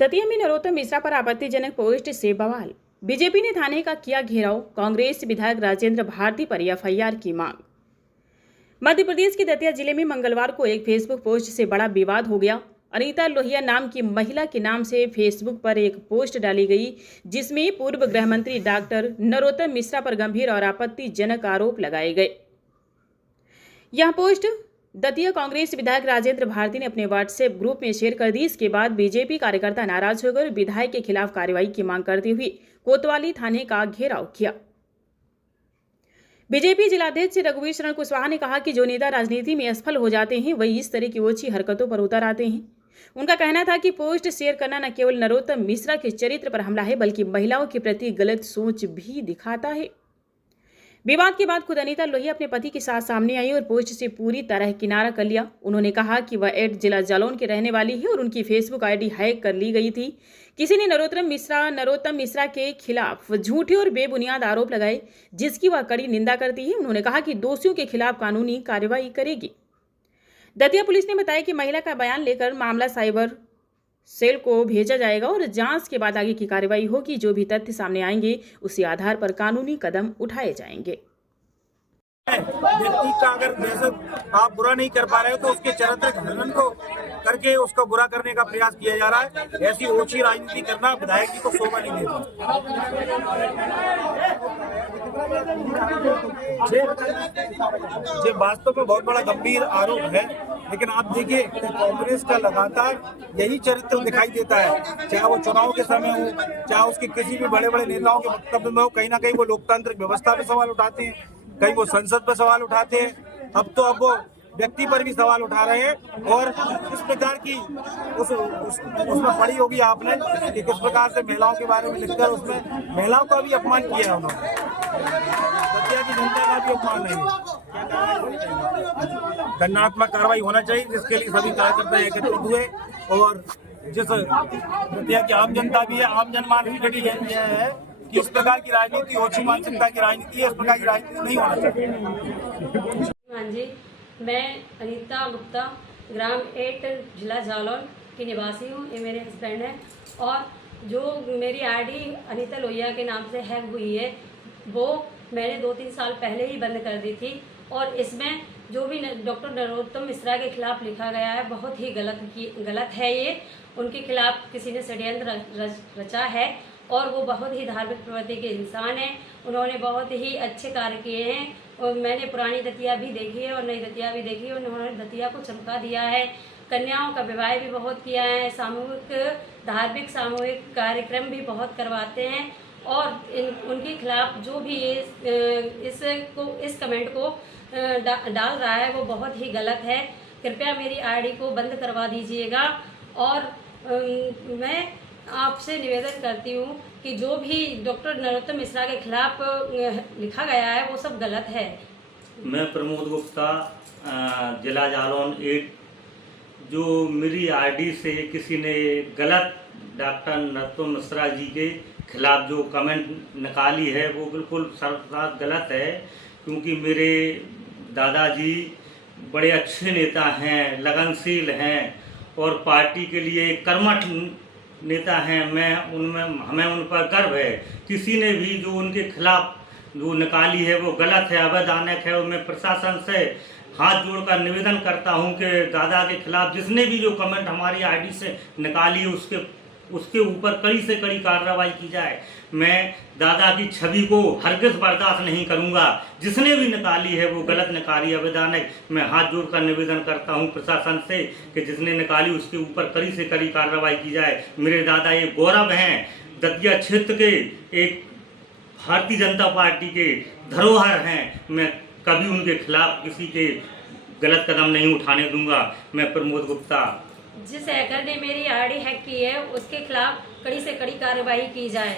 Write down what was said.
दतिया में नरोत्तम मिश्रा पर आपत्तिजनक पोस्ट से बवाल। बीजेपी ने थाने का किया घेराव, कांग्रेस विधायक राजेंद्र भारती पर एफआईआर की मांग। मध्य प्रदेश के दतिया जिले में मंगलवार को एक फेसबुक पोस्ट से बड़ा विवाद हो गया। अनीता लोहिया नाम की महिला के नाम से फेसबुक पर एक पोस्ट डाली गई, जिसमें पूर्व गृह मंत्री डॉक्टर नरोत्तम मिश्रा पर गंभीर और आपत्तिजनक आरोप लगाए गए। यह पोस्ट दतिया कांग्रेस विधायक राजेंद्र भारती ने अपने व्हाट्सएप ग्रुप में शेयर कर दी। इसके बाद बीजेपी कार्यकर्ता नाराज होकर विधायक के खिलाफ कार्रवाई की मांग करते हुए कोतवाली थाने का घेराव किया। बीजेपी जिलाध्यक्ष रघुवीर शरण कुशवाहा ने कहा कि जो नेता राजनीति में असफल हो जाते हैं वही इस तरह की ओछी हरकतों पर उतर आते हैं। उनका कहना था कि पोस्ट शेयर करना न केवल नरोत्तम मिश्रा के चरित्र पर हमला है, बल्कि महिलाओं के प्रति गलत सोच भी दिखाता है। विवाद के बाद खुद अनीता लोहिया अपने पति के साथ सामने आई और पोस्ट से पूरी तरह किनारा कर लिया। उन्होंने कहा कि वह जिला जालौन के रहने वाली है और उनकी फेसबुक आईडी हैक कर ली गई थी। किसी ने नरोत्तम मिश्रा के खिलाफ झूठे और बेबुनियाद आरोप लगाए, जिसकी वह कड़ी निंदा करती है। उन्होंने कहा कि दोषियों के खिलाफ कानूनी कार्रवाई करेगी। दतिया पुलिस ने बताया कि महिला का बयान लेकर मामला साइबर सेल को भेजा जाएगा और जांच के बाद आगे की कार्रवाई होगी। जो भी तथ्य सामने आएंगे उसी आधार पर कानूनी कदम उठाए जाएंगे। व्यक्ति का अगर वैसे आप बुरा नहीं कर पा रहे हो तो उसके चरित्र खनन को करके उसका बुरा करने का प्रयास किया जा रहा है। ऐसी ओछी राजनीति करना विधायक जी को शोभा नहीं देता। ये वास्तव में बहुत बड़ा गंभीर आरोप है, लेकिन आप देखिए कांग्रेस का लगातार यही चरित्र दिखाई देता है, चाहे वो चुनाव के समय हो, चाहे उसके किसी भी बड़े बड़े नेताओं के वक्तव्य में हो। कहीं ना कहीं वो लोकतांत्रिक व्यवस्था पे सवाल उठाते हैं, कहीं वो संसद पर सवाल उठाते हैं, अब वो व्यक्ति पर भी सवाल उठा रहे हैं। और इस प्रकार की उसमें पढ़ी होगी आपने कि किस प्रकार से महिलाओं के बारे में लिखकर उसमें महिलाओं का भी अपमान किया है उन्होंने। दतिया की जनता का भी अपमान नहीं है। दंडात्मक कार्रवाई होना चाहिए, जिसके लिए सभी कार्यकर्ता एकत्रित हुए और जिस दतिया की आम जनता भी है, आम जनमानस भी डटी है कि इस प्रकार की राजनीति ओछी मानसिकता की राजनीति है, इस प्रकार की राजनीति नहीं होना चाहिए। हाँ जी, मैं अनीता गुप्ता ग्राम 8 जिला जालौन की निवासी हूँ। ये मेरे हस्बैंड हैं और जो मेरी आईडी अनीता लोहिया के नाम से हैक हुई है वो मैंने 2-3 साल पहले ही बंद कर दी थी। और इसमें जो भी डॉक्टर नरोत्तम मिश्रा के खिलाफ लिखा गया है बहुत ही गलत है। ये उनके खिलाफ किसी ने षड्यंत्र रचा है और वो बहुत ही धार्मिक प्रवृत्ति के इंसान हैं। उन्होंने बहुत ही अच्छे कार्य किए हैं और मैंने पुरानी दतिया भी देखी है और नई दतिया भी देखी है। उन्होंने दतिया को चमका दिया है, कन्याओं का विवाह भी बहुत किया है, धार्मिक सामूहिक कार्यक्रम भी बहुत करवाते हैं। और उनके खिलाफ जो भी इस कमेंट को डाल रहा है वो बहुत ही गलत है। कृपया मेरी आईडी को बंद करवा दीजिएगा और मैं आपसे निवेदन करती हूँ कि जो भी डॉक्टर नरोत्तम मिश्रा के खिलाफ लिखा गया है वो सब गलत है। मैं प्रमोद गुप्ता जिला जालौन 8, जो मेरी आईडी से किसी ने गलत डॉक्टर नरोत्तम मिश्रा जी के खिलाफ जो कमेंट निकाली है वो बिल्कुल सर्वसात गलत है। क्योंकि मेरे दादाजी बड़े अच्छे नेता हैं, लगनशील हैं और पार्टी के लिए कर्मठ नेता हैं। हमें उन पर गर्व है। किसी ने भी जो उनके खिलाफ जो निकाली है वो गलत है, अवैधानिक है। और मैं प्रशासन से हाथ जोड़कर निवेदन करता हूं कि दादा के खिलाफ जिसने भी जो कमेंट हमारी आईडी से निकाली है उसके ऊपर कड़ी से कड़ी कार्रवाई की जाए। मैं दादा की छवि को हरगिज़ बर्दाश्त नहीं करूंगा। जिसने भी निकाली है वो गलत निकाली, अवैधानिक। मैं हाथ जोड़कर निवेदन करता हूं प्रशासन से कि जिसने निकाली उसके ऊपर कड़ी से कड़ी कार्रवाई की जाए। मेरे दादा ये गौरव हैं, दतिया क्षेत्र के एक भारतीय जनता पार्टी के धरोहर हैं। मैं कभी उनके खिलाफ किसी के गलत कदम नहीं उठाने दूंगा। मैं प्रमोद गुप्ता। जिस हैकर ने मेरी आईडी हैक की है उसके खिलाफ कड़ी से कड़ी कार्रवाई की जाए।